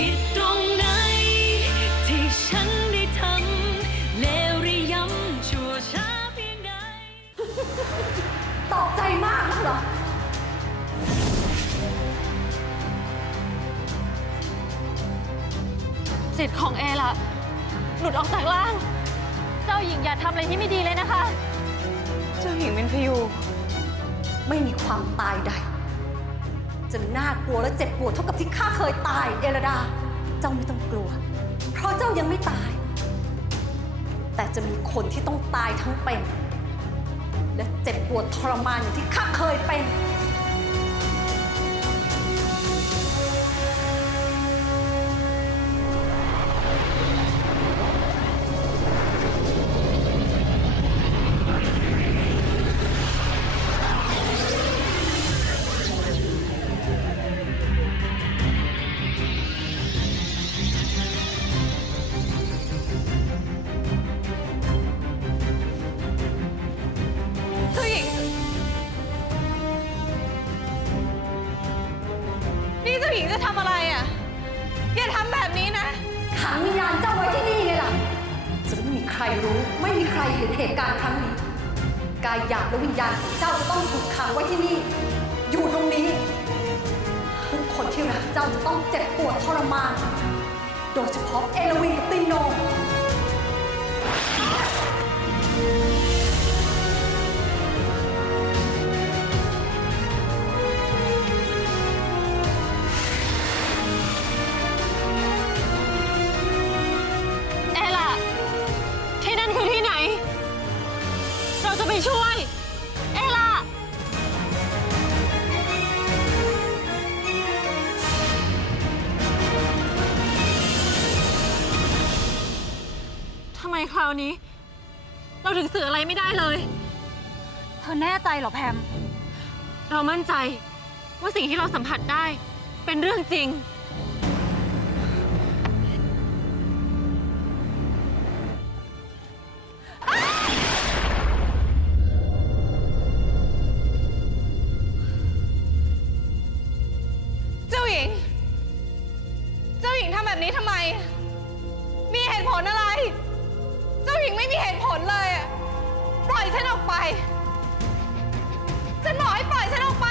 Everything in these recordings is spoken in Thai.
ผิดตรงไหน ที่ฉันได้ทำเลวหรือย้ำชั่วช้าเพียงใด ตกใจมากนักเหรอ จิตของเอล่ะ หลุดออกจากร่าง เจ้าหญิงอย่าทำอะไรที่ไม่ดีเลยนะคะ เจ้าหญิงเป็นพยู ไม่มีความตายใด จะน่ากลัวและเจ็บปวดเท่ากับที่ข้าเคยตาย เอลดา เจ้าไม่ต้องกลัว เพราะเจ้ายังไม่ตาย แต่จะมีคนที่ต้องตายทั้งเป็น และเจ็บปวดทรมานอย่างที่ข้าเคยเป็น การครั้งนี้ กายหยาบและวิญญาณของเจ้าจะต้องถูกขังไว้ที่นี่ อยู่ตรงนี้ ทุกคนที่รักเจ้าจะต้องเจ็บปวดทรมาน โดยเฉพาะเอลวินกับตินโน ช่วย เอล่ะทำไมคราวนี้ เราถึงสื่ออะไรไม่ได้เลย เธอแน่ใจเหรอแพม เรามั่นใจว่าสิ่งที่เราสัมผัสได้เป็นเรื่องจริงำแบบนี้ทำไม มีเหตุผลอะไร เจ้าหญิงไม่มีเหตุผลเลยอะปล่อยฉันออกไป ฉันบอกให้ปล่อยฉันออกไป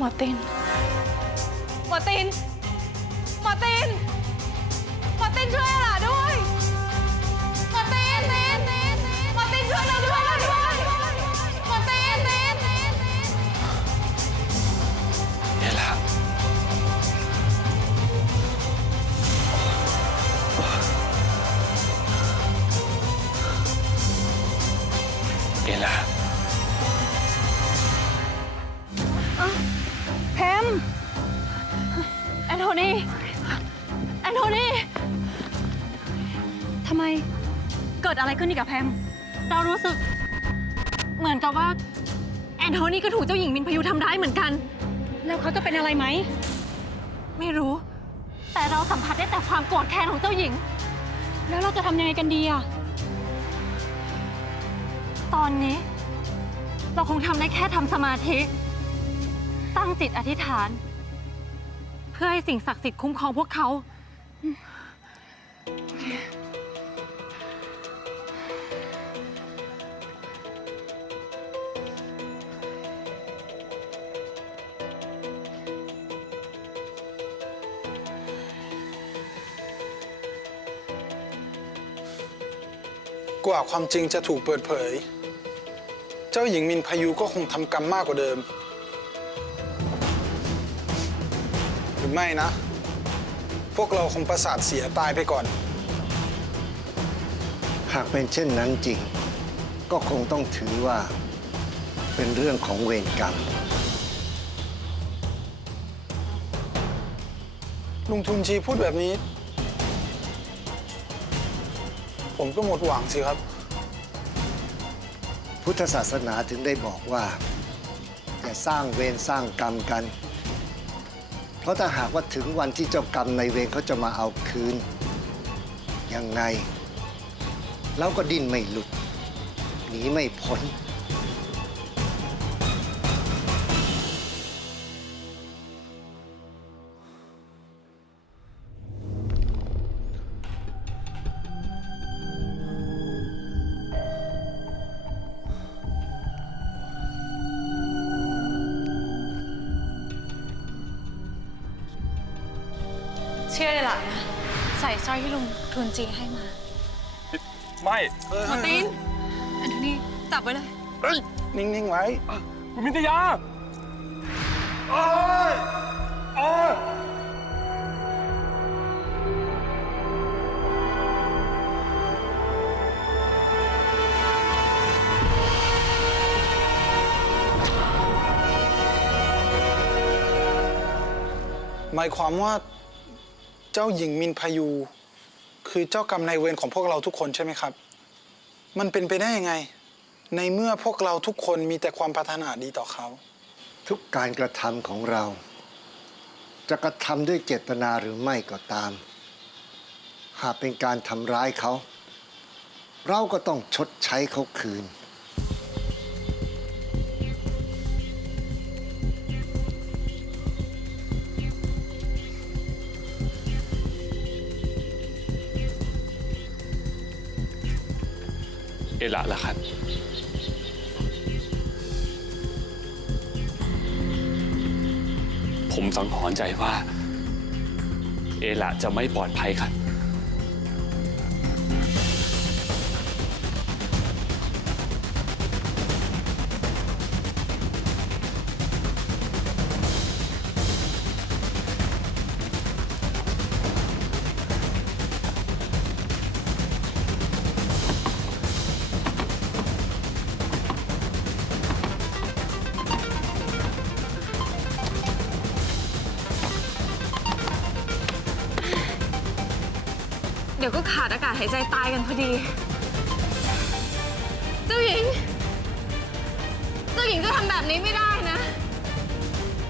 มอร์ตินมอตินมอตินมอตินช่วยหล่ะด้วย ทำไมเกิดอะไรขึ้นอีกกับแพม เรารู้สึก เหมือนกับว่า แอนโทนีก็ถูกเจ้าหญิงมินพายุทำร้ายเหมือนกัน แล้วเขาจะเป็นอะไรไหม ไม่รู้ แต่เราสัมผัสได้แต่ความโกรธแค้นของเจ้าหญิง แล้วเราจะทำยังไงกันดีอะตอนนี้ เราคงทำได้แค่ทำสมาธิ ตั้งจิตอธิษฐาน เพื่อให้สิ่งศักดิ์สิทธิ์คุ้มครองพวกเขา กว่าความจริงจะถูกเปิดเผย เจ้าหญิงมินพายุก็คงทำกรรมมากกว่าเดิม หรือไม่นะ พวกเราคงประสาทเสียตายไปก่อน หากเป็นเช่นนั้นจริง ก็คงต้องถือว่า เป็นเรื่องของเวรกรรม ลุงทุนชีพูดแบบนี้ ผมก็หมดหวังสิครับ พุทธศาสนาถึงได้บอกว่า อย่าสร้างเวรสร้างกรรมกัน เพราะถ้าหากว่าถึงวันที่เจ้ากรรมในายเวรเขาจะมาเอาคืน ยังไง เราก็ดิ้นไม่หลุดหนีไม่พ้น ชื่อเลยล่ะนะใส่สร้อยที่ลุงทุนจีให้มาไม่มาร์ตินอันนี้จับไว้เลยเฮ้ยนิ่ง ๆ ไว้คุณมินตยาโอ้ยโอ้ยหมายความว่า เจ้าหญิงมินพายุคือเจ้ากรรมนายเวรของพวกเราทุกคนใช่ไหมครับ มันเป็นไปได้ยังไง ในเมื่อพวกเราทุกคนมีแต่ความปรารถนาดีต่อเขา ทุกการกระทำของเรา จะกระทำด้วยเจตนาหรือไม่ก็ตาม หากเป็นการทำร้ายเขา เราก็ต้องชดใช้เขาคืน เอละละครับ ผมสังหรณ์ใจว่า เอละจะไม่ปลอดภัยครับ เดี๋ยวก็ขาดอากาศหายใจตายกันพอดี เจ้าหญิง เจ้าหญิงจะทำแบบนี้ไม่ได้นะ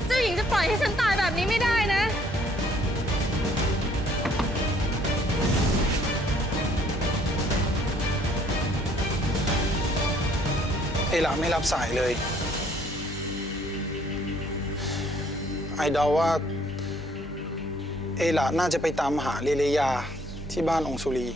เจ้าหญิงจะปล่อยให้ฉันตายแบบนี้ไม่ได้นะเอละไม่รับสายเลย ไอเดาว่า เอละน่าจะไปตามหาเรเลยา ที่บ้านองสุรี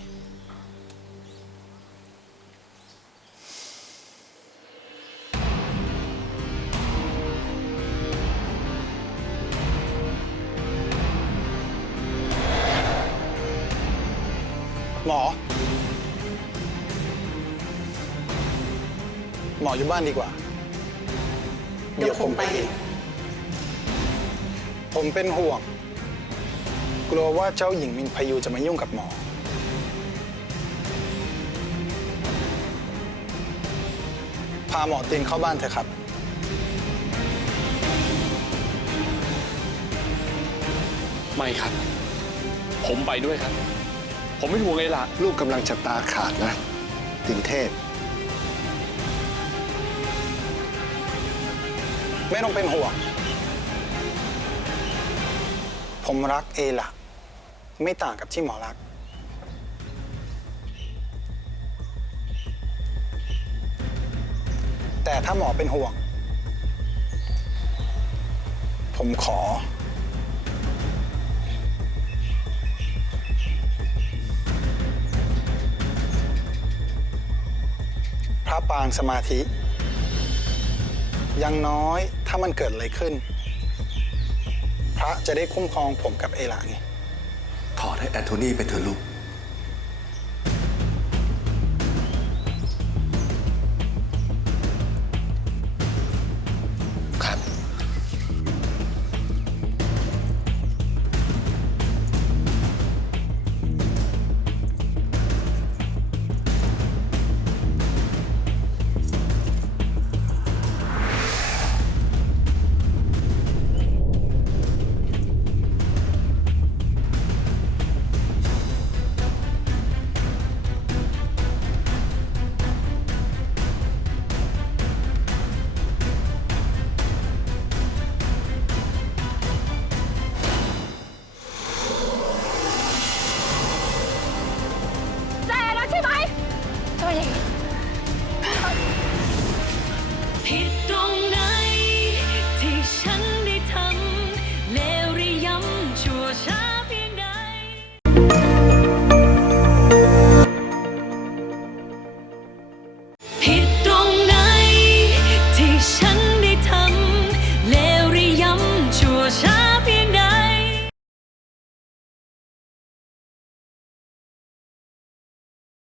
หมอ หมออยู่บ้านดีกว่า เดี๋ยวผมไปเองผมเป็นห่วง กลัวว่าเจ้าหญิงมินพายุจะมายุ่งกับหมอ พาหมอตินเข้าบ้านเถอะครับ ไม่ครับ ผมไปด้วยครับ ผมไม่ห่วงเอละลูกกำลังชะตาขาดนะตินเทพ ไม่ต้องเป็นห่วง ผมรักเอละ ไม่ต่างกับที่หมอรัก แต่ถ้าหมอเป็นห่วง ผมขอ พระปางสมาธิ ยังน้อยถ้ามันเกิดอะไรขึ้น พระจะได้คุ้มครองผมกับเอหลาไง ถอดให้แอนโทนีไปเถอะลูก